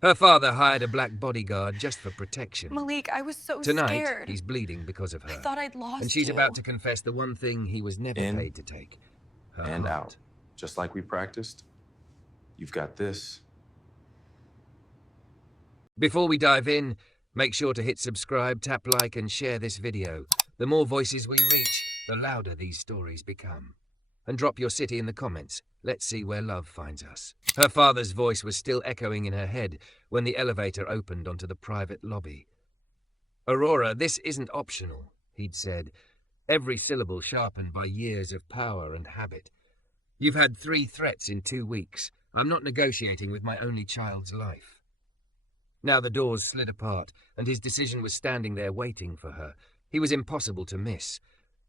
Her father hired a black bodyguard just for protection. Malik, I was so Tonight, scared. he's bleeding because of her. I thought I'd lost and she's you. about to confess the one thing he was never In paid to take. Her and heart. out. Just like we practiced. You've got this. Before we dive in, make sure to hit subscribe, tap like, and share this video. The more voices we reach, the louder these stories become. And drop your city in the comments. Let's see where love finds us. Her father's voice was still echoing in her head when the elevator opened onto the private lobby. Aurora, this isn't optional, he'd said, every syllable sharpened by years of power and habit. You've had 3 threats in 2 weeks. I'm not negotiating with my only child's life. Now the doors slid apart, and his decision was standing there waiting for her. He was impossible to miss.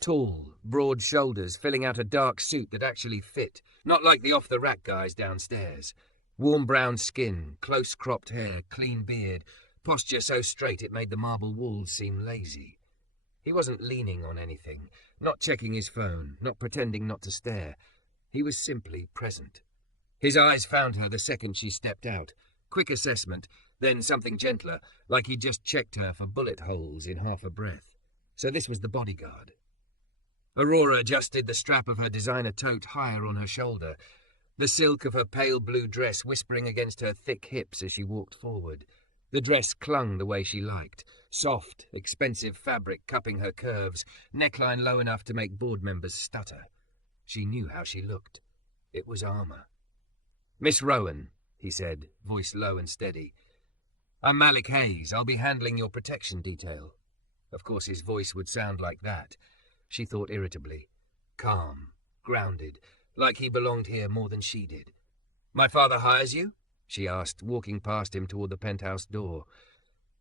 Tall, broad shoulders filling out a dark suit that actually fit, not like the off-the-rack guys downstairs. Warm brown skin, close-cropped hair, clean beard, posture so straight it made the marble walls seem lazy. He wasn't leaning on anything, not checking his phone, not pretending not to stare. He was simply present. His eyes found her the second she stepped out. Quick assessment, then something gentler, like he'd just checked her for bullet holes in half a breath. So this was the bodyguard. Aurora adjusted the strap of her designer tote higher on her shoulder, the silk of her pale blue dress whispering against her thick hips as she walked forward. The dress clung the way she liked, soft, expensive fabric cupping her curves, neckline low enough to make board members stutter. She knew how she looked. It was armor. "Miss Rowan," he said, voice low and steady. "I'm Malik Hayes. I'll be handling your protection detail." Of course his voice would sound like that, she thought irritably. Calm, grounded, like he belonged here more than she did. "My father hires you?" she asked, walking past him toward the penthouse door.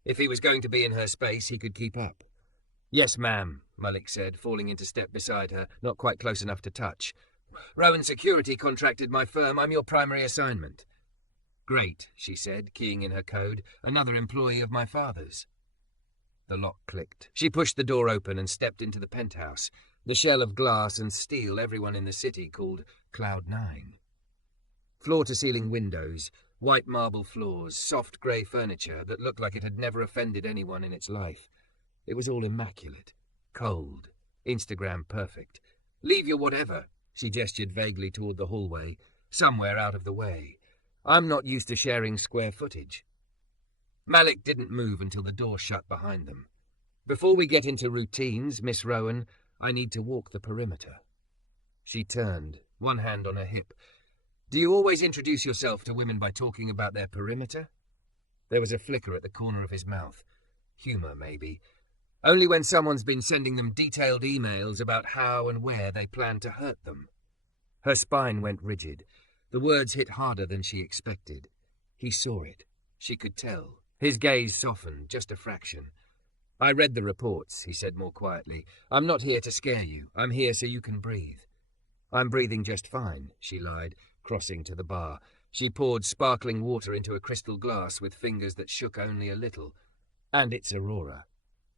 If he was going to be in her space, he could keep up. "Yes, ma'am," Malik said, falling into step beside her, not quite close enough to touch. "Rowan Security contracted my firm. I'm your primary assignment." "Great," she said, keying in her code. "Another employee of my father's." The lock clicked. She pushed the door open and stepped into the penthouse, the shell of glass and steel everyone in the city called Cloud 9. Floor-to-ceiling windows, white marble floors, soft grey furniture that looked like it had never offended anyone in its life. It was all immaculate, cold, Instagram perfect. "Leave your whatever," she gestured vaguely toward the hallway, somewhere out of the way. "I'm not used to sharing square footage." Malik didn't move until the door shut behind them. "Before we get into routines, Miss Rowan, I need to walk the perimeter." She turned, one hand on her hip. "Do you always introduce yourself to women by talking about their perimeter?" There was a flicker at the corner of his mouth. Humor, maybe. "Only when someone's been sending them detailed emails about how and where they plan to hurt them." Her spine went rigid. The words hit harder than she expected. He saw it. She could tell. His gaze softened, just a fraction. "I read the reports," he said more quietly. "I'm not here to scare you. I'm here so you can breathe." "I'm breathing just fine," she lied, crossing to the bar. She poured sparkling water into a crystal glass with fingers that shook only a little. "And it's Aurora."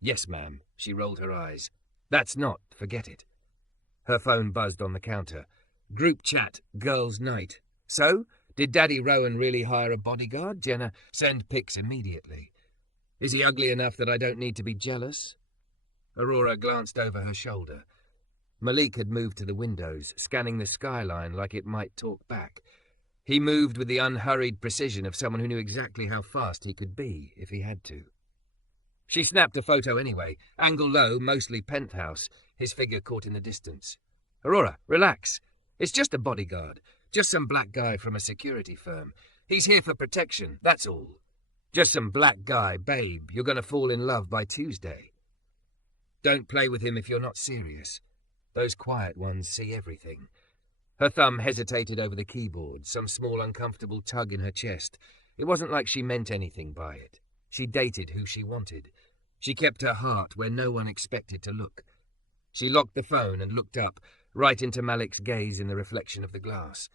"Yes, ma'am." She rolled her eyes. "That's not. Forget it." Her phone buzzed on the counter. "Group chat, girls' night. So, did Daddy Rowan really hire a bodyguard? Jenna, send pics immediately. Is he ugly enough that I don't need to be jealous?" Aurora glanced over her shoulder. Malik had moved to the windows, scanning the skyline like it might talk back. He moved with the unhurried precision of someone who knew exactly how fast he could be if he had to. She snapped a photo anyway, angle low, mostly penthouse, his figure caught in the distance. "Aurora, relax. It's just a bodyguard, just some black guy from a security firm. He's here for protection, that's all. Just some black guy, babe. You're going to fall in love by Tuesday. Don't play with him if you're not serious. Those quiet ones see everything." Her thumb hesitated over the keyboard, some small uncomfortable tug in her chest. It wasn't like she meant anything by it. She dated who she wanted. She kept her heart where no one expected to look. She locked the phone and looked up, right into Malik's gaze in the reflection of the glass.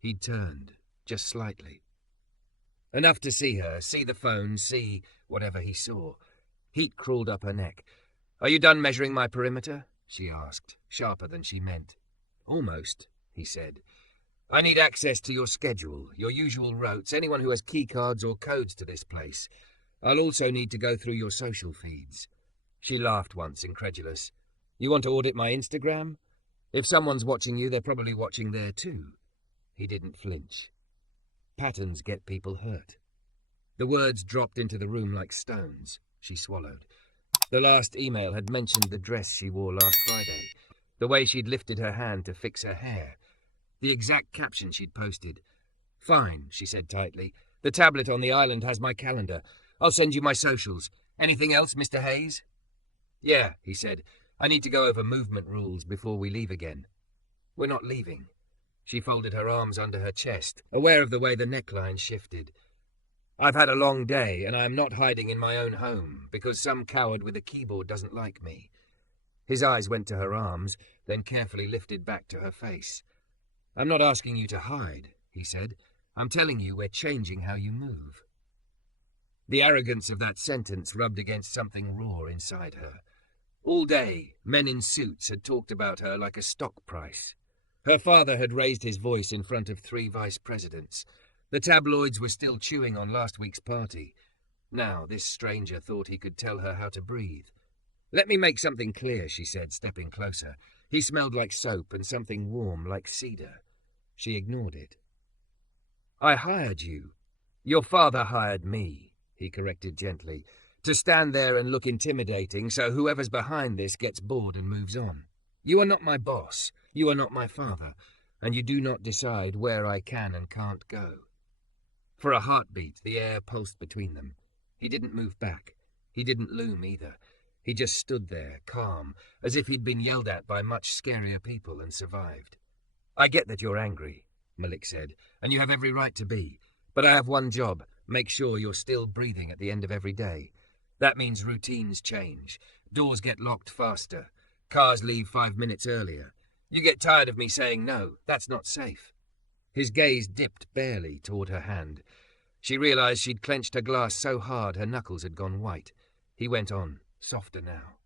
He'd turned, just slightly. Enough to see her, see the phone, see whatever he saw. Heat crawled up her neck. "Are you done measuring my perimeter?" she asked, sharper than she meant. "Almost," he said. I need access to your schedule, your usual routes, anyone who has keycards or codes to this place. I'll also need to go through your social feeds. She laughed once, incredulous. You want to audit my Instagram? If someone's watching you, they're probably watching there too. He didn't flinch. Patterns get people hurt. The words dropped into the room like stones. She swallowed. The last email had mentioned the dress she wore last Friday, the way she'd lifted her hand to fix her hair, the exact caption she'd posted. Fine, she said tightly. The tablet on the island has my calendar. I'll send you my socials. Anything else, Mr. Hayes? Yeah, he said. I need to go over movement rules before we leave again. We're not leaving. She folded her arms under her chest, aware of the way the neckline shifted. I've had a long day, and I'm not hiding in my own home, because some coward with a keyboard doesn't like me. His eyes went to her arms, then carefully lifted back to her face. I'm not asking you to hide, he said. I'm telling you we're changing how you move. The arrogance of that sentence rubbed against something raw inside her. All day, men in suits had talked about her like a stock price. Her father had raised his voice in front of 3 vice presidents. The tabloids were still chewing on last week's party. Now this stranger thought he could tell her how to breathe. Let me make something clear, she said, stepping closer. He smelled like soap and something warm like cedar. She ignored it. I hired you. Your father hired me, he corrected gently, to stand there and look intimidating so whoever's behind this gets bored and moves on. You are not my boss. You are not my father. And you do not decide where I can and can't go. For a heartbeat, the air pulsed between them. He didn't move back. He didn't loom either. He just stood there, calm, as if he'd been yelled at by much scarier people and survived. I get that you're angry, Malik said, and you have every right to be. But I have one job. Make sure you're still breathing at the end of every day. That means routines change. Doors get locked faster. Cars leave 5 minutes earlier. You get tired of me saying no. That's not safe. His gaze dipped barely toward her hand. She realized she'd clenched her glass so hard her knuckles had gone white. He went on, softer now.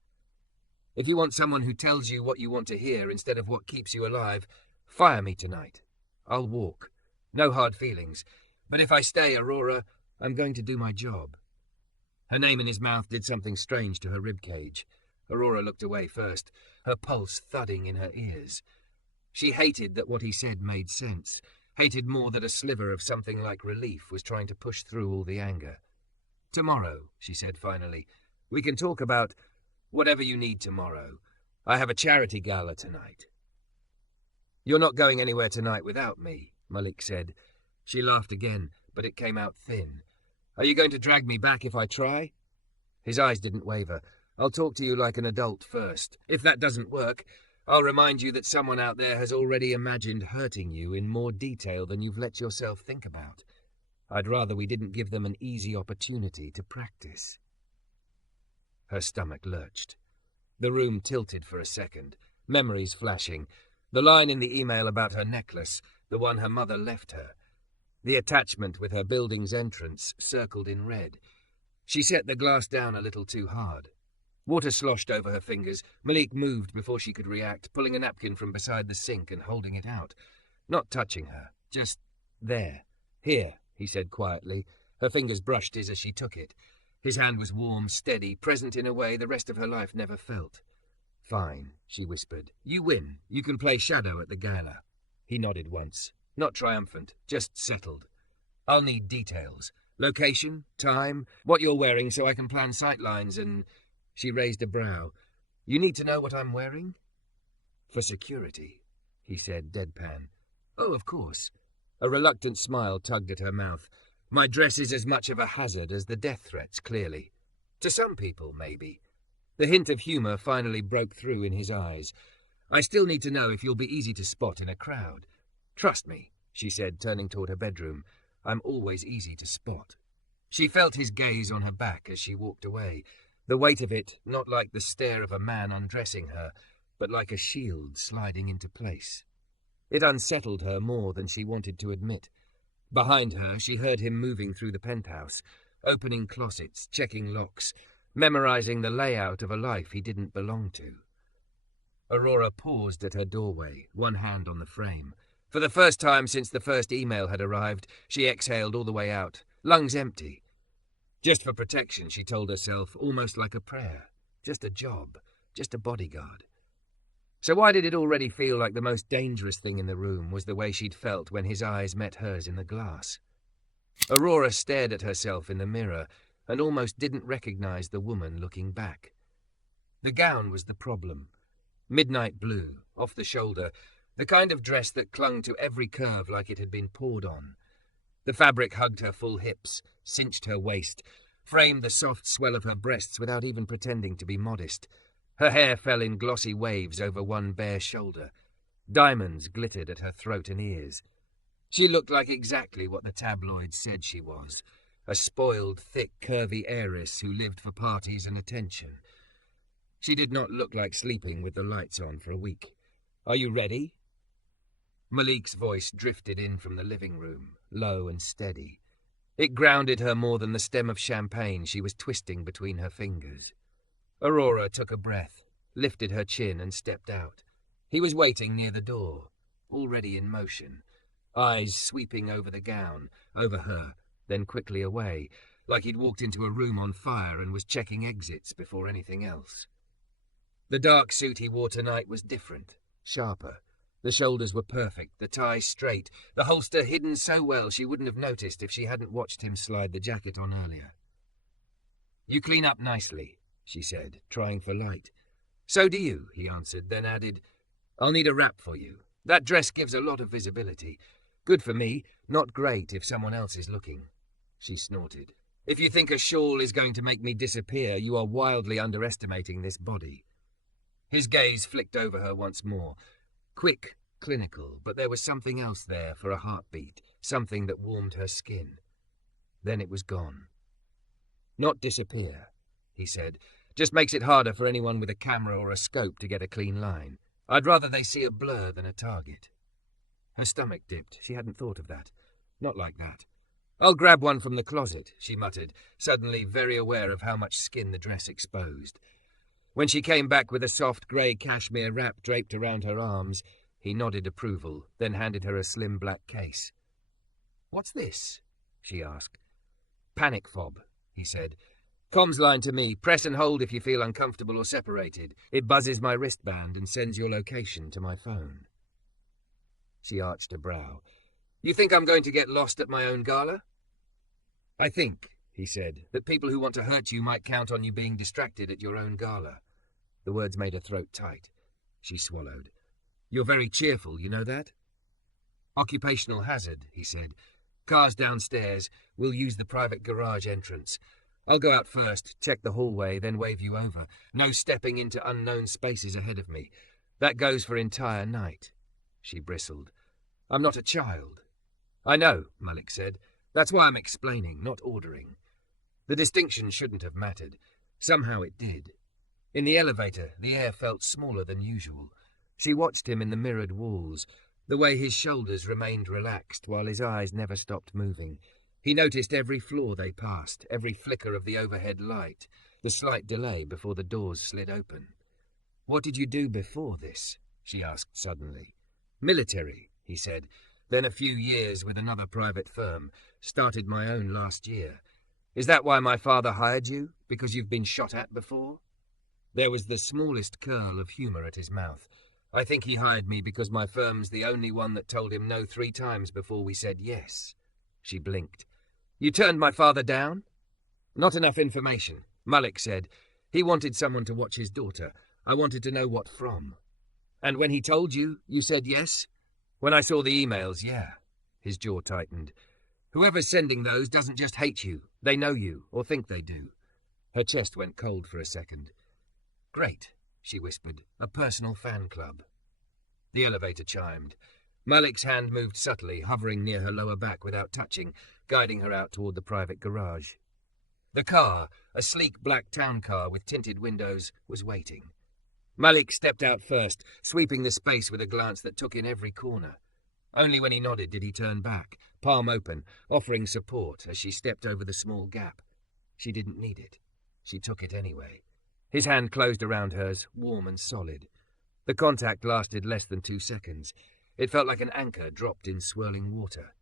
If you want someone who tells you what you want to hear instead of what keeps you alive, fire me tonight. I'll walk. No hard feelings. But if I stay, Aurora, I'm going to do my job. Her name in his mouth did something strange to her ribcage. Aurora looked away first, her pulse thudding in her ears. She hated that what he said made sense, hated more that a sliver of something like relief was trying to push through all the anger. Tomorrow, she said finally, we can talk about whatever you need tomorrow. I have a charity gala tonight. You're not going anywhere tonight without me, Malik said. She laughed again, but it came out thin. Are you going to drag me back if I try? His eyes didn't waver. I'll talk to you like an adult first. If that doesn't work, I'll remind you that someone out there has already imagined hurting you in more detail than you've let yourself think about. I'd rather we didn't give them an easy opportunity to practice. Her stomach lurched. The room tilted for a second, memories flashing. The line in the email about her necklace, the one her mother left her. The attachment with her building's entrance, circled in red. She set the glass down a little too hard. Water sloshed over her fingers. Malik moved before she could react, pulling a napkin from beside the sink and holding it out. Not touching her, just there. Here, he said quietly. Her fingers brushed his as she took it. His hand was warm, steady, present in a way the rest of her life never felt. Fine, she whispered. You win. You can play shadow at the gala. He nodded once. Not triumphant, just settled. I'll need details. Location, time, what you're wearing so I can plan sightlines and... She raised a brow. You need to know what I'm wearing? For security, he said, deadpan. Oh, of course. A reluctant smile tugged at her mouth. My dress is as much of a hazard as the death threats, clearly. To some people, maybe. The hint of humour finally broke through in his eyes. I still need to know if you'll be easy to spot in a crowd. Trust me, she said, turning toward her bedroom. I'm always easy to spot. She felt his gaze on her back as she walked away. The weight of it, not like the stare of a man undressing her, but like a shield sliding into place. It unsettled her more than she wanted to admit. Behind her, she heard him moving through the penthouse, opening closets, checking locks, memorizing the layout of a life he didn't belong to. Aurora paused at her doorway, one hand on the frame. For the first time since the first email had arrived, she exhaled all the way out, lungs empty. Just for protection, she told herself, almost like a prayer. Just a job, just a bodyguard. So why did it already feel like the most dangerous thing in the room was the way she'd felt when his eyes met hers in the glass? Aurora stared at herself in the mirror and almost didn't recognize the woman looking back. The gown was the problem. Midnight blue, off the shoulder, the kind of dress that clung to every curve like it had been poured on. The fabric hugged her full hips, cinched her waist, framed the soft swell of her breasts without even pretending to be modest. Her hair fell in glossy waves over one bare shoulder. Diamonds glittered at her throat and ears. She looked like exactly what the tabloids said she was, a spoiled, thick, curvy heiress who lived for parties and attention. She did not look like sleeping with the lights on for a week. "Are you ready?" Malik's voice drifted in from the living room, low and steady. It grounded her more than the stem of champagne she was twisting between her fingers. Aurora took a breath, lifted her chin and stepped out. He was waiting near the door, already in motion, eyes sweeping over the gown, over her, then quickly away, like he'd walked into a room on fire and was checking exits before anything else. The dark suit he wore tonight was different, sharper. The shoulders were perfect, the tie straight, the holster hidden so well she wouldn't have noticed if she hadn't watched him slide the jacket on earlier. "You clean up nicely," she said, trying for light. "So do you," he answered, then added, "I'll need a wrap for you. That dress gives a lot of visibility. Good for me, not great if someone else is looking." She snorted. "If you think a shawl is going to make me disappear, you are wildly underestimating this body." His gaze flicked over her once more. Quick, clinical, but there was something else there for a heartbeat, something that warmed her skin. Then it was gone. "Not disappear," he said. "Just makes it harder for anyone with a camera or a scope to get a clean line. I'd rather they see a blur than a target." Her stomach dipped. She hadn't thought of that. Not like that. "I'll grab one from the closet," she muttered, suddenly very aware of how much skin the dress exposed. When she came back with a soft grey cashmere wrap draped around her arms, he nodded approval, then handed her a slim black case. "What's this?" she asked. "Panic fob," he said. "Comms line to me. Press and hold if you feel uncomfortable or separated. It buzzes my wristband and sends your location to my phone." She arched a brow. "You think I'm going to get lost at my own gala?" "I think," he said, "that people who want to hurt you might count on you being distracted at your own gala." The words made her throat tight. She swallowed. "You're very cheerful, you know that?" "Occupational hazard," he said. "Cars downstairs. We'll use the private garage entrance. I'll go out first, check the hallway, then wave you over. No stepping into unknown spaces ahead of me. That goes for entire night." She bristled. "I'm not a child." "I know," Malik said. "That's why I'm explaining, not ordering." The distinction shouldn't have mattered. Somehow it did. In the elevator, the air felt smaller than usual. She watched him in the mirrored walls, the way his shoulders remained relaxed while his eyes never stopped moving. He noticed every floor they passed, every flicker of the overhead light, the slight delay before the doors slid open. "What did you do before this?" she asked suddenly. "Military," he said. "Then a few years with another private firm. Started my own last year. Is that why my father hired you? Because you've been shot at before?" There was the smallest curl of humour at his mouth. "I think he hired me because my firm's the only one that told him no 3 times before we said yes." She blinked. "You turned my father down?" "Not enough information," Malik said. "He wanted someone to watch his daughter. I wanted to know what from." "And when he told you, you said yes?" "When I saw the emails, yeah." His jaw tightened. "Whoever's sending those doesn't just hate you. They know you, or think they do." Her chest went cold for a second. "Great," she whispered. "A personal fan club." The elevator chimed. Malik's hand moved subtly, hovering near her lower back without touching, guiding her out toward the private garage. The car, a sleek black town car with tinted windows, was waiting. Malik stepped out first, sweeping the space with a glance that took in every corner. Only when he nodded did he turn back, palm open, offering support as she stepped over the small gap. She didn't need it. She took it anyway. His hand closed around hers, warm and solid. The contact lasted less than 2 seconds. It felt like an anchor dropped in swirling water.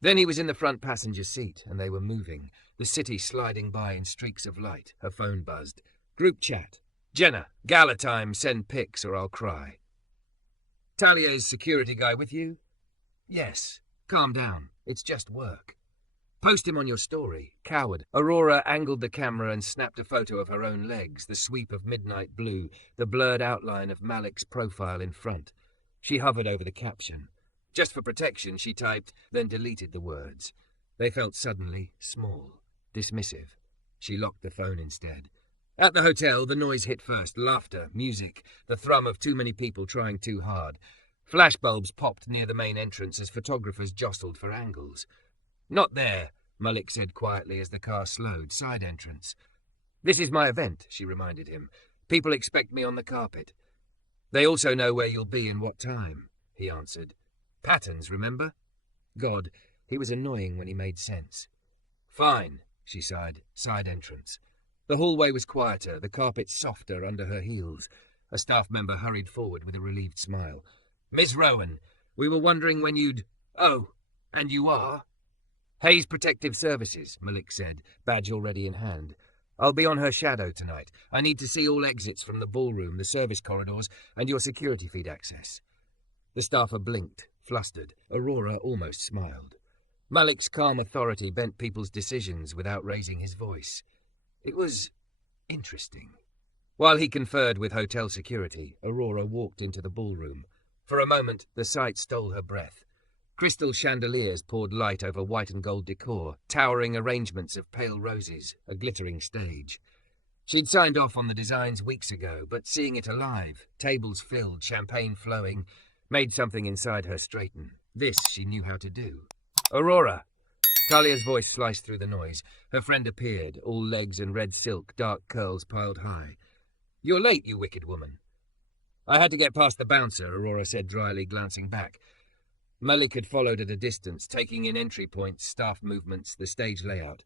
Then he was in the front passenger seat, and they were moving, the city sliding by in streaks of light. Her phone buzzed. Group chat. Jenna, gala time, send pics or I'll cry. Talier's security guy with you? Yes. Calm down. It's just work. Post him on your story. Coward. Aurora angled the camera and snapped a photo of her own legs, the sweep of midnight blue, the blurred outline of Malik's profile in front. She hovered over the caption. Just for protection, she typed, then deleted the words. They felt suddenly small, dismissive. She locked the phone instead. At the hotel, the noise hit first. Laughter, music, the thrum of too many people trying too hard. Flashbulbs popped near the main entrance as photographers jostled for angles. Not there, Malik said quietly as the car slowed. Side entrance. This is my event, she reminded him. People expect me on the carpet. They also know where you'll be and what time, he answered. Patterns, remember? God, he was annoying when he made sense. Fine, she sighed. Side entrance. The hallway was quieter, the carpet softer under her heels. A staff member hurried forward with a relieved smile. Miss Rowan, we were wondering when you'd... Oh, and you are? Hayes Protective Services, Malik said, badge already in hand. I'll be on her shadow tonight. I need to see all exits from the ballroom, the service corridors, and your security feed access. The staffer blinked, flustered. Aurora almost smiled. Malik's calm authority bent people's decisions without raising his voice. It was interesting. While he conferred with hotel security, Aurora walked into the ballroom. For a moment, the sight stole her breath. Crystal chandeliers poured light over white and gold decor, towering arrangements of pale roses, a glittering stage. She'd signed off on the designs weeks ago, but seeing it alive, tables filled, champagne flowing, made something inside her straighten. This she knew how to do. Aurora! Talia's voice sliced through the noise. Her friend appeared, all legs and red silk, dark curls piled high. You're late, you wicked woman. I had to get past the bouncer, Aurora said dryly, glancing back. Malik had followed at a distance, taking in entry points, staff movements, the stage layout.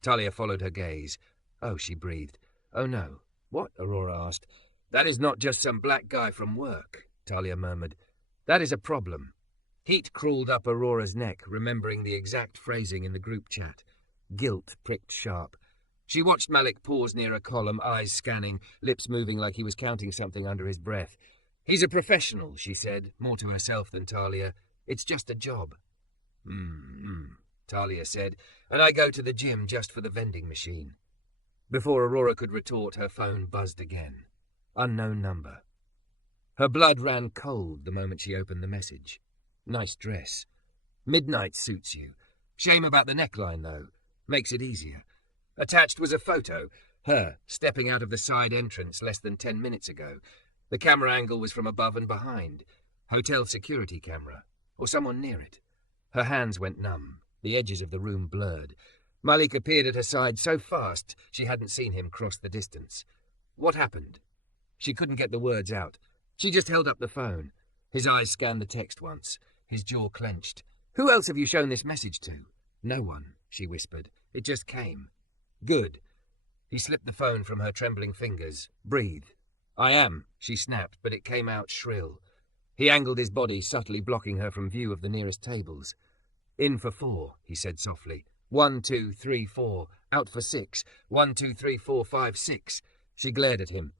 Talia followed her gaze. Oh, she breathed. Oh, no. What? Aurora asked. That is not just some black guy from work, Talia murmured. That is a problem. Heat crawled up Aurora's neck, remembering the exact phrasing in the group chat. Guilt pricked sharp. She watched Malik pause near a column, eyes scanning, lips moving like he was counting something under his breath. He's a professional, she said, more to herself than Talia. It's just a job. Talia said, and I go to the gym just for the vending machine. Before Aurora could retort, her phone buzzed again. Unknown number. Her blood ran cold the moment she opened the message. Nice dress. Midnight suits you. Shame about the neckline, though. Makes it easier. Attached was a photo. Her, stepping out of the side entrance less than 10 minutes ago. The camera angle was from above and behind. Hotel security camera. Or someone near it. Her hands went numb. The edges of the room blurred. Malik appeared at her side so fast she hadn't seen him cross the distance. What happened? She couldn't get the words out. She just held up the phone. His eyes scanned the text once. His jaw clenched. Who else have you shown this message to? No one, she whispered. It just came. Good. He slipped the phone from her trembling fingers. Breathe. I am, she snapped, but it came out shrill. He angled his body, subtly blocking her from view of the nearest tables. In for 4, he said softly. 1, 2, 3, 4. Out for 6. 1, 2, 3, 4, 5, 6. She glared at him.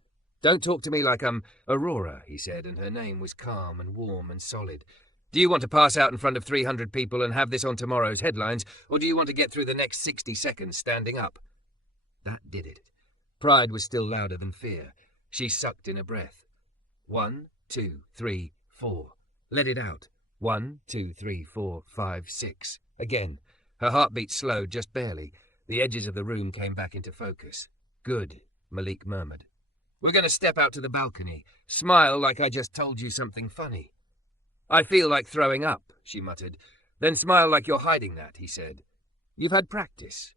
Don't talk to me like I'm Aurora, he said, and her name was calm and warm and solid. Do you want to pass out in front of 300 people and have this on tomorrow's headlines, or do you want to get through the next 60 seconds standing up? That did it. Pride was still louder than fear. She sucked in a breath. 1, 2, 3, 4. Let it out. 1, 2, 3, 4, 5, 6. Again. Her heartbeat slowed just barely. The edges of the room came back into focus. Good, Malik murmured. We're going to step out to the balcony. Smile like I just told you something funny. I feel like throwing up, she muttered. Then smile like you're hiding that, he said. You've had practice.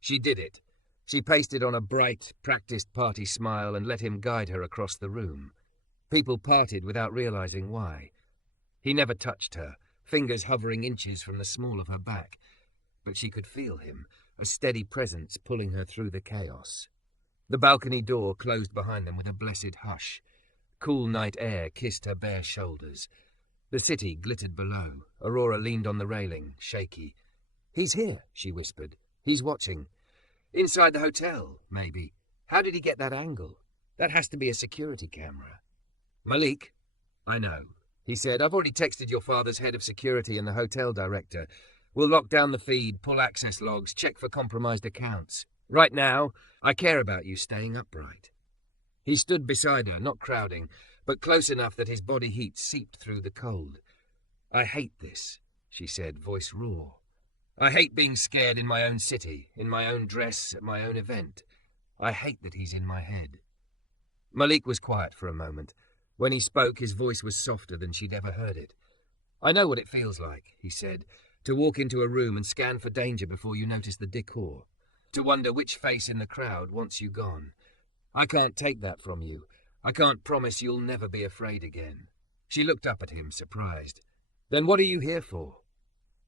She did it. She pasted on a bright, practiced party smile and let him guide her across the room. People parted without realizing why. He never touched her, fingers hovering inches from the small of her back. But she could feel him, a steady presence pulling her through the chaos. The balcony door closed behind them with a blessed hush. Cool night air kissed her bare shoulders. The city glittered below. Aurora leaned on the railing, shaky. "He's here," she whispered. "He's watching. Inside the hotel, maybe. How did he get that angle? That has to be a security camera." "Malik?" "I know," he said. "I've already texted your father's head of security and the hotel director. We'll lock down the feed, pull access logs, check for compromised accounts. Right now, I care about you staying upright." He stood beside her, not crowding, but close enough that his body heat seeped through the cold. "I hate this," she said, voice raw. "I hate being scared in my own city, in my own dress, at my own event. I hate that he's in my head." Malik was quiet for a moment. When he spoke, his voice was softer than she'd ever heard it. "I know what it feels like," he said, "to walk into a room and scan for danger before you notice the decor, to wonder which face in the crowd wants you gone. I can't take that from you. I can't promise you'll never be afraid again." She looked up at him, surprised. "Then what are you here for?"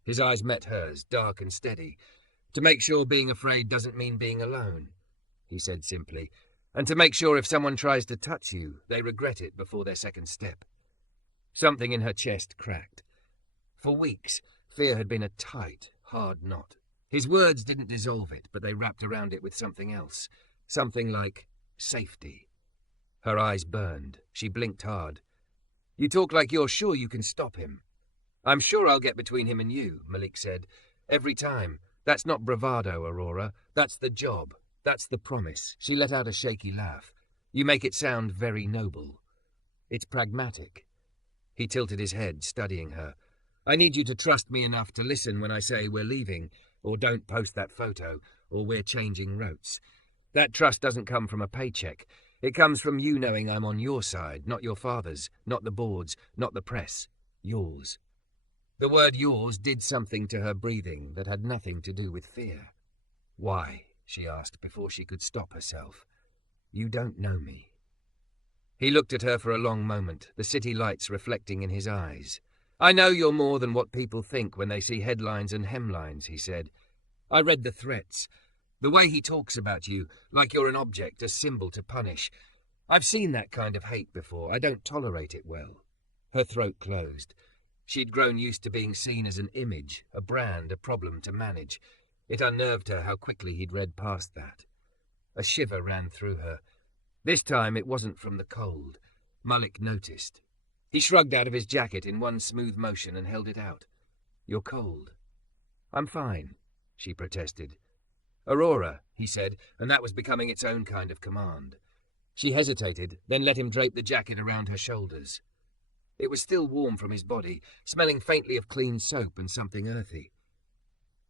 His eyes met hers, dark and steady. "To make sure being afraid doesn't mean being alone," he said simply, "and to make sure if someone tries to touch you, they regret it before their second step." Something in her chest cracked. For weeks, fear had been a tight, hard knot. His words didn't dissolve it, but they wrapped around it with something else. Something like safety. Her eyes burned. She blinked hard. "You talk like you're sure you can stop him." "I'm sure I'll get between him and you," Malik said. "Every time. That's not bravado, Aurora. That's the job. That's the promise." She let out a shaky laugh. "You make it sound very noble." "It's pragmatic." He tilted his head, studying her. "I need you to trust me enough to listen when I say we're leaving, or don't post that photo, or we're changing routes. That trust doesn't come from a paycheck. It comes from you knowing I'm on your side, not your father's, not the board's, not the press. Yours." The word yours did something to her breathing that had nothing to do with fear. "Why?" she asked before she could stop herself. "You don't know me." He looked at her for a long moment, the city lights reflecting in his eyes. "I know you're more than what people think when they see headlines and hemlines," he said. "I read the threats. The way he talks about you, like you're an object, a symbol to punish. I've seen that kind of hate before. I don't tolerate it well." Her throat closed. She'd grown used to being seen as an image, a brand, a problem to manage. It unnerved her how quickly he'd read past that. A shiver ran through her. This time it wasn't from the cold. Malik noticed. He shrugged out of his jacket in one smooth motion and held it out. "You're cold." "I'm fine," she protested. "Aurora," he said, and that was becoming its own kind of command. She hesitated, then let him drape the jacket around her shoulders. It was still warm from his body, smelling faintly of clean soap and something earthy.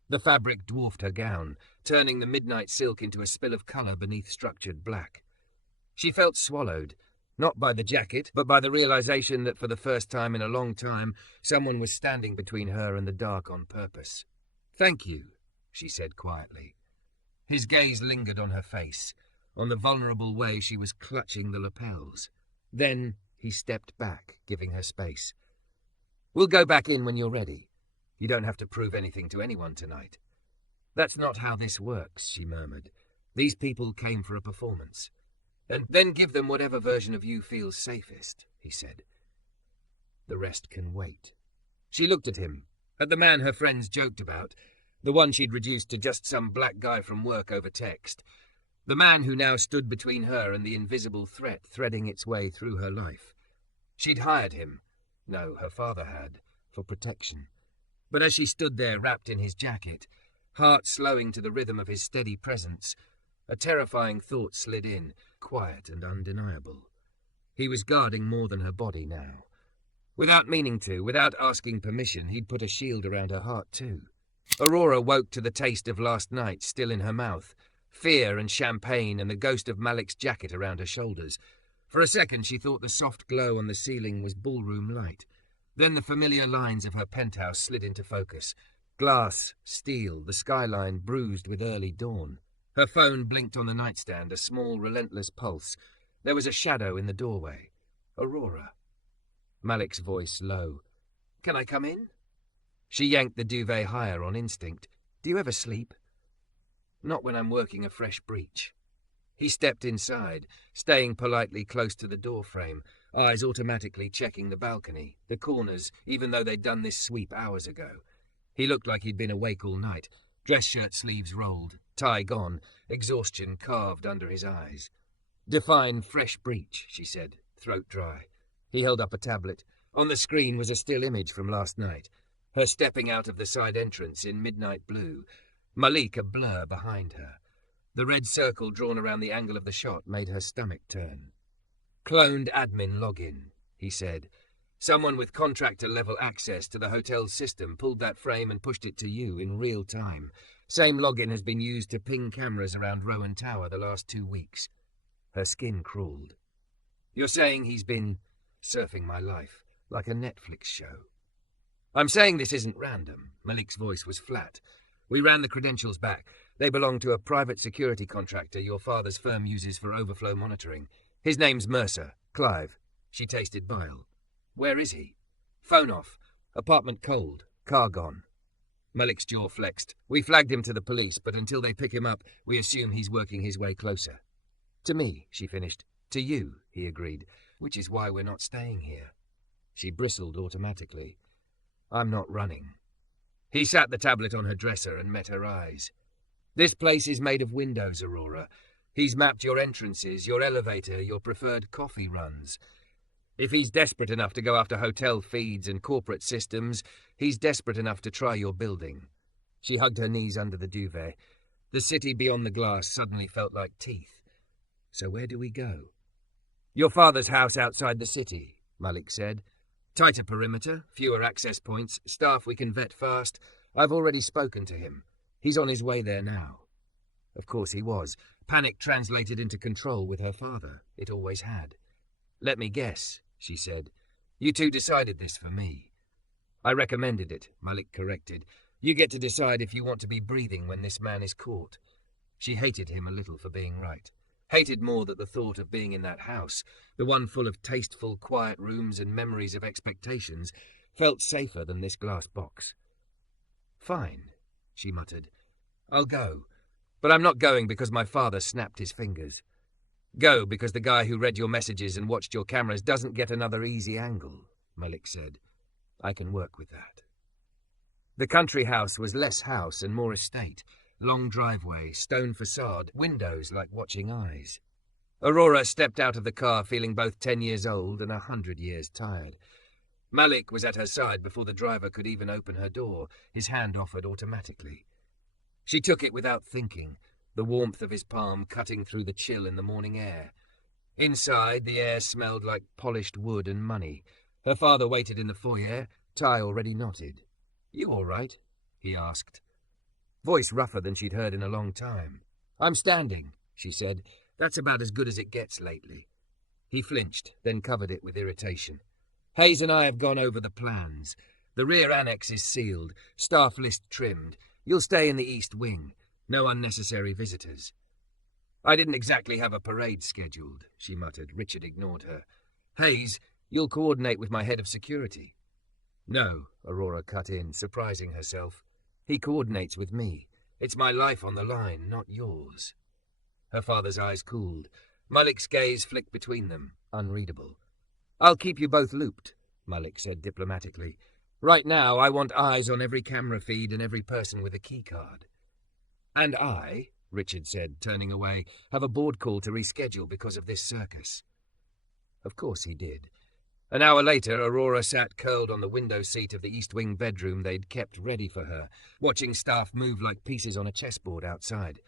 The fabric dwarfed her gown, turning the midnight silk into a spill of colour beneath structured black. She felt swallowed, not by the jacket, but by the realization that for the first time in a long time, someone was standing between her and the dark on purpose. "Thank you," she said quietly. His gaze lingered on her face, on the vulnerable way she was clutching the lapels. Then he stepped back, giving her space. "We'll go back in when you're ready. You don't have to prove anything to anyone tonight." "That's not how this works," she murmured. "These people came for a performance." "And then give them whatever version of you feels safest," he said. "The rest can wait." She looked at him, at the man her friends joked about, the one she'd reduced to just some black guy from work over text, the man who now stood between her and the invisible threat threading its way through her life. She'd hired him. No, her father had, for protection. But as she stood there wrapped in his jacket, heart slowing to the rhythm of his steady presence, a terrifying thought slid in, quiet and undeniable. He was guarding more than her body now. Without meaning to, without asking permission, he'd put a shield around her heart too. Aurora woke to the taste of last night still in her mouth, fear and champagne and the ghost of Malik's jacket around her shoulders. For a second she thought the soft glow on the ceiling was ballroom light. Then the familiar lines of her penthouse slid into focus. Glass, steel, the skyline bruised with early dawn. Her phone blinked on the nightstand, a small, relentless pulse. There was a shadow in the doorway. Aurora. Malik's voice low. "Can I come in?" She yanked the duvet higher on instinct. "Do you ever sleep?" "Not when I'm working a fresh breach." He stepped inside, staying politely close to the doorframe, eyes automatically checking the balcony, the corners, even though they'd done this sweep hours ago. He looked like he'd been awake all night, dress shirt sleeves rolled, tie gone, exhaustion carved under his eyes. "Define fresh breach," she said, throat dry. He held up a tablet. On the screen was a still image from last night, her stepping out of the side entrance in midnight blue, Malik a blur behind her. The red circle drawn around the angle of the shot made her stomach turn. "Cloned admin login," he said. "Someone with contractor-level access to the hotel's system pulled that frame and pushed it to you in real time. Same login has been used to ping cameras around Rowan Tower the last 2 weeks." Her skin crawled. "You're saying he's been surfing my life, like a Netflix show?" "I'm saying this isn't random." Malik's voice was flat. "We ran the credentials back. They belong to a private security contractor your father's firm uses for overflow monitoring. His name's Mercer, Clive." She tasted bile. "Where is he?" "Phone off. Apartment cold. Car gone." Malik's jaw flexed. "We flagged him to the police, but until they pick him up, we assume he's working his way closer." "To me," she finished. "To you," he agreed, "which is why we're not staying here." She bristled automatically. "I'm not running." He sat the tablet on her dresser and met her eyes. "This place is made of windows, Aurora. He's mapped your entrances, your elevator, your preferred coffee runs. If he's desperate enough to go after hotel feeds and corporate systems, he's desperate enough to try your building." She hugged her knees under the duvet. The city beyond the glass suddenly felt like teeth. "So where do we go?" "Your father's house outside the city," Malik said. "Tighter perimeter, fewer access points, staff we can vet fast. I've already spoken to him. He's on his way there now." Of course he was. Panic translated into control with her father. It always had. "Let me guess," she said. "You two decided this for me." "I recommended it," Malik corrected. "You get to decide if you want to be breathing when this man is caught." She hated him a little for being right. Hated more that the thought of being in that house, the one full of tasteful, quiet rooms and memories of expectations, felt safer than this glass box. "Fine," she muttered. "I'll go. But I'm not going because my father snapped his fingers. Go because the guy who read your messages and watched your cameras doesn't get another easy angle," Malik said. "I can work with that." The country house was less house and more estate. Long driveway, stone facade, windows like watching eyes. Aurora stepped out of the car feeling both 10 years old and 100 years tired. Malik was at her side before the driver could even open her door, his hand offered automatically. She took it without thinking, the warmth of his palm cutting through the chill in the morning air. Inside, the air smelled like polished wood and money. Her father waited in the foyer, tie already knotted. "You all right?" he asked. Voice rougher than she'd heard in a long time. "I'm standing," she said. "That's about as good as it gets lately." He flinched, then covered it with irritation. "Hayes and I have gone over the plans. The rear annex is sealed, staff list trimmed. You'll stay in the East Wing. No unnecessary visitors." "I didn't exactly have a parade scheduled," she muttered. Richard ignored her. "Hayes, you'll coordinate with my head of security." "No," Aurora cut in, surprising herself. "He coordinates with me. It's my life on the line, not yours." Her father's eyes cooled. Malik's gaze flicked between them, unreadable. "I'll keep you both looped," Malik said diplomatically. "Right now, I want eyes on every camera feed and every person with a keycard." "And I," Richard said, turning away, "have a board call to reschedule because of this circus." Of course he did. An hour later, Aurora sat curled on the window seat of the East Wing bedroom they'd kept ready for her, watching staff move like pieces on a chessboard outside.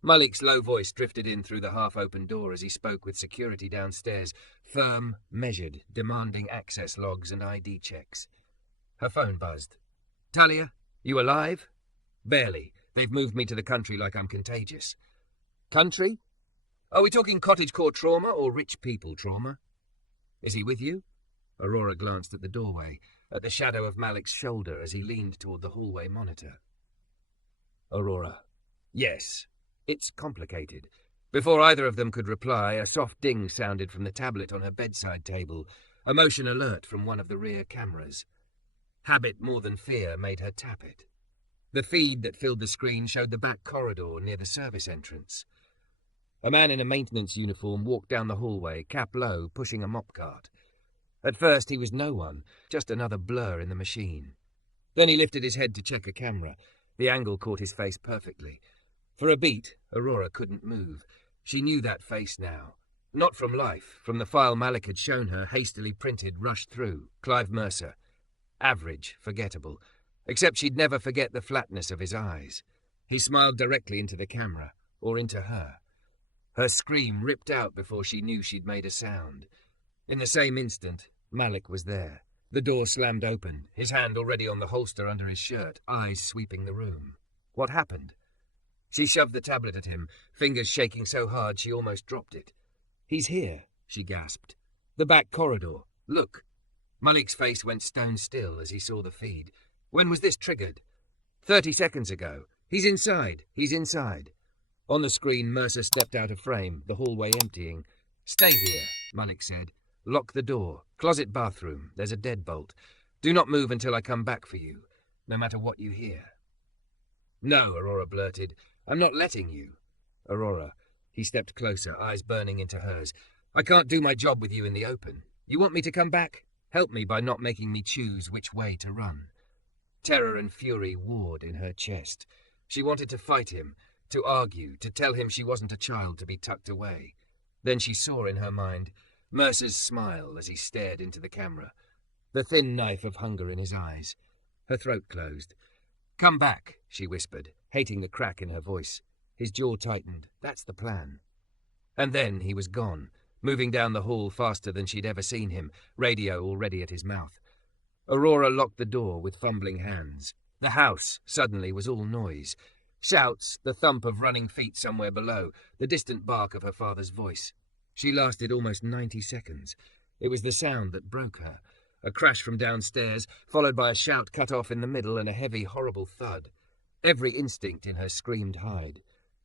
Malik's low voice drifted in through the half-open door as he spoke with security downstairs, firm, measured, demanding access logs and ID checks. Her phone buzzed. "Talia, you alive?" "Barely. They've moved me to the country like I'm contagious." "Country? Are we talking cottagecore trauma or rich people trauma?" "Is he with you?" Aurora glanced at the doorway, at the shadow of Malik's shoulder as he leaned toward the hallway monitor. Aurora. "Yes. It's complicated." Before either of them could reply, a soft ding sounded from the tablet on her bedside table, a motion alert from one of the rear cameras. Habit more than fear made her tap it. The feed that filled the screen showed the back corridor near the service entrance. A man in a maintenance uniform walked down the hallway, cap low, pushing a mop cart. At first he was no one, just another blur in the machine. Then he lifted his head to check a camera. The angle caught his face perfectly. For a beat, Aurora couldn't move. She knew that face now. Not from life, from the file Malik had shown her, hastily printed, rushed through. Clive Mercer. Average, forgettable. Except she'd never forget the flatness of his eyes. He smiled directly into the camera, or into her. Her scream ripped out before she knew she'd made a sound. In the same instant, Malik was there. The door slammed open, his hand already on the holster under his shirt, eyes sweeping the room. What happened? She shoved the tablet at him, fingers shaking so hard she almost dropped it. "He's here," she gasped. "The back corridor. Look." Malik's face went stone still as he saw the feed. "When was this triggered?" 30 seconds ago. He's inside. He's inside." On the screen, Mercer stepped out of frame, the hallway emptying. "Stay here," Malik said. "Lock the door. Closet bathroom. There's a deadbolt. Do not move until I come back for you, no matter what you hear." "No," Aurora blurted. "I'm not letting you." "Aurora." He stepped closer, eyes burning into hers. "I can't do my job with you in the open. You want me to come back? Help me by not making me choose which way to run." Terror and fury warred in her chest. She wanted to fight him, to argue, to tell him she wasn't a child to be tucked away. Then she saw in her mind Mercer's smile as he stared into the camera, the thin knife of hunger in his eyes. Her throat closed. "Come back," she whispered, hating the crack in her voice. His jaw tightened. "That's the plan." And then he was gone, moving down the hall faster than she'd ever seen him, radio already at his mouth. Aurora locked the door with fumbling hands. The house, suddenly, was all noise. Shouts, the thump of running feet somewhere below, the distant bark of her father's voice. She lasted almost 90 seconds. It was the sound that broke her. A crash from downstairs, followed by a shout cut off in the middle and a heavy, horrible thud. Every instinct in her screamed hide.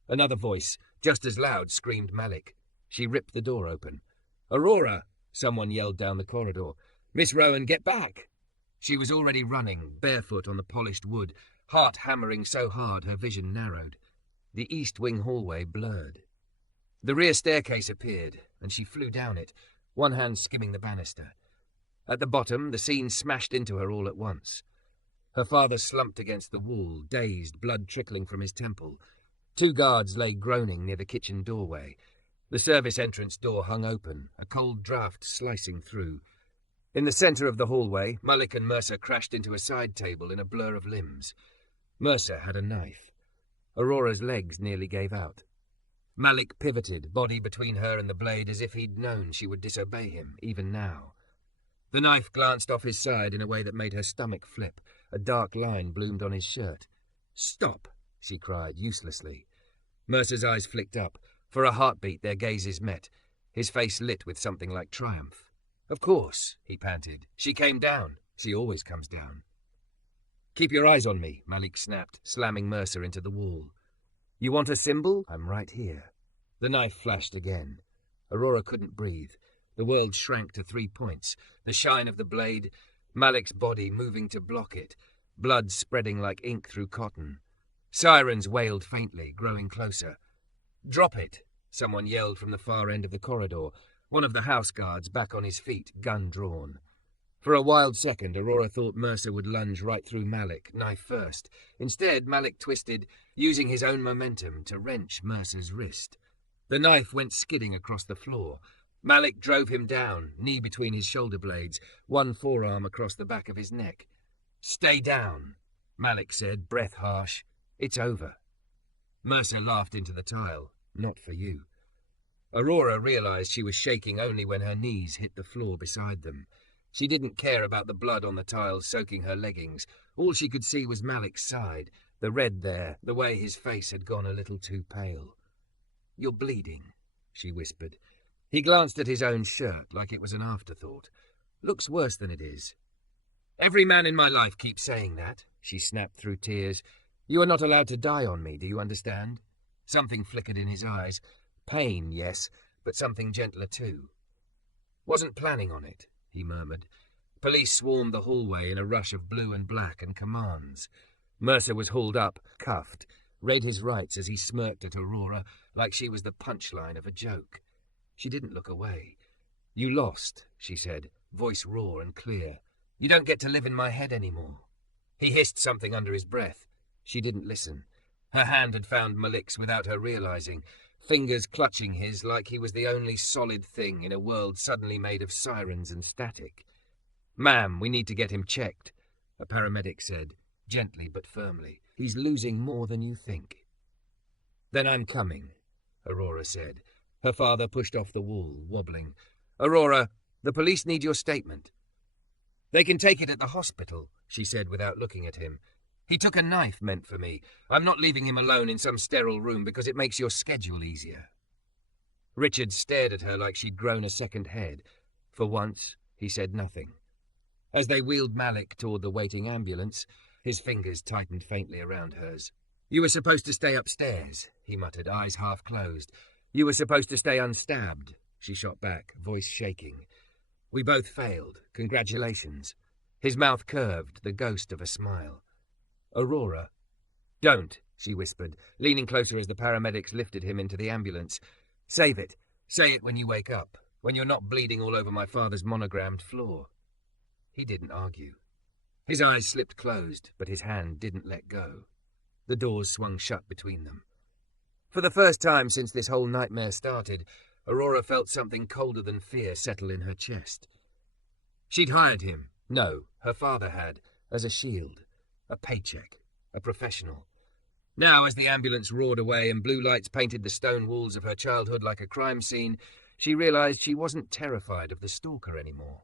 Another voice, just as loud, screamed Malik. She ripped the door open. "Aurora!" someone yelled down the corridor. "Miss Rowan, get back!" She was already running, barefoot on the polished wood, heart hammering so hard her vision narrowed. The east wing hallway blurred. The rear staircase appeared, and she flew down it, one hand skimming the banister. At the bottom, the scene smashed into her all at once. Her father slumped against the wall, dazed, blood trickling from his temple. 2 guards lay groaning near the kitchen doorway. The service entrance door hung open, a cold draught slicing through. In the center of the hallway, Malik and Mercer crashed into a side table in a blur of limbs. Mercer had a knife. Aurora's legs nearly gave out. Malik pivoted, body between her and the blade, as if he'd known she would disobey him, even now. The knife glanced off his side in a way that made her stomach flip. A dark line bloomed on his shirt. "Stop!" she cried, uselessly. Mercer's eyes flicked up. For a heartbeat, their gazes met, his face lit with something like triumph. "Of course," he panted. "She came down. She always comes down." "Keep your eyes on me," Malik snapped, slamming Mercer into the wall. "You want a symbol? I'm right here." The knife flashed again. Aurora couldn't breathe. The world shrank to 3 points. The shine of the blade, Malik's body moving to block it, blood spreading like ink through cotton. Sirens wailed faintly, growing closer. "Drop it," someone yelled from the far end of the corridor, one of the house guards back on his feet, gun drawn. For a wild second, Aurora thought Mercer would lunge right through Malik, knife first. Instead, Malik twisted, using his own momentum to wrench Mercer's wrist. The knife went skidding across the floor. Malik drove him down, knee between his shoulder blades, one forearm across the back of his neck. "Stay down," Malik said, breath harsh. "It's over." Mercer laughed into the tile. "Not for you." Aurora realized she was shaking only when her knees hit the floor beside them. She didn't care about the blood on the tiles soaking her leggings. All she could see was Malik's side, the red there, the way his face had gone a little too pale. "You're bleeding," she whispered. He glanced at his own shirt like it was an afterthought. "Looks worse than it is." "Every man in my life keeps saying that," she snapped through tears. "You are not allowed to die on me, do you understand?" Something flickered in his eyes. Pain, yes, but something gentler too. "Wasn't planning on it," he murmured. Police swarmed the hallway in a rush of blue and black and commands. Mercer was hauled up, cuffed, read his rights as he smirked at Aurora like she was the punchline of a joke. She didn't look away. "You lost," she said. voice raw and clear. "You don't get to live in my head anymore." He hissed something under his breath. She didn't listen. Her hand had found Malik's without her realizing, fingers clutching his like he was the only solid thing in a world suddenly made of sirens and static. "Ma'am, we need to get him checked," a paramedic said, gently but firmly. "He's losing more than you think." "Then I'm coming," Aurora said. Her father pushed off the wall, wobbling. "Aurora, the police need your statement." "They can take it at the hospital," she said without looking at him. "He took a knife meant for me. I'm not leaving him alone in some sterile room because it makes your schedule easier." Richard stared at her like she'd grown a second head. For once, he said nothing. As they wheeled Malik toward the waiting ambulance, his fingers tightened faintly around hers. "You were supposed to stay upstairs," he muttered, eyes half closed. "You were supposed to stay unstabbed," she shot back, voice shaking. "We both failed. Congratulations." His mouth curved, the ghost of a smile. "Aurora." "Don't," she whispered, leaning closer as the paramedics lifted him into the ambulance. "Save it. Say it when you wake up, when you're not bleeding all over my father's monogrammed floor." He didn't argue. His eyes slipped closed, but his hand didn't let go. The doors swung shut between them. For the first time since this whole nightmare started, Aurora felt something colder than fear settle in her chest. She'd hired him. No, her father had, as a shield, a paycheck, a professional. Now, as the ambulance roared away and blue lights painted the stone walls of her childhood like a crime scene, she realized she wasn't terrified of the stalker anymore.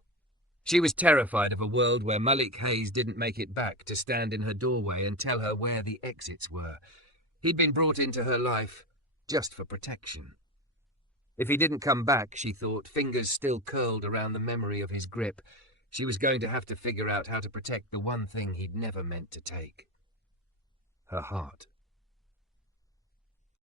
She was terrified of a world where Malik Hayes didn't make it back to stand in her doorway and tell her where the exits were. He'd been brought into her life just for protection. If he didn't come back, she thought, fingers still curled around the memory of his grip, she was going to have to figure out how to protect the one thing he'd never meant to take. Her heart.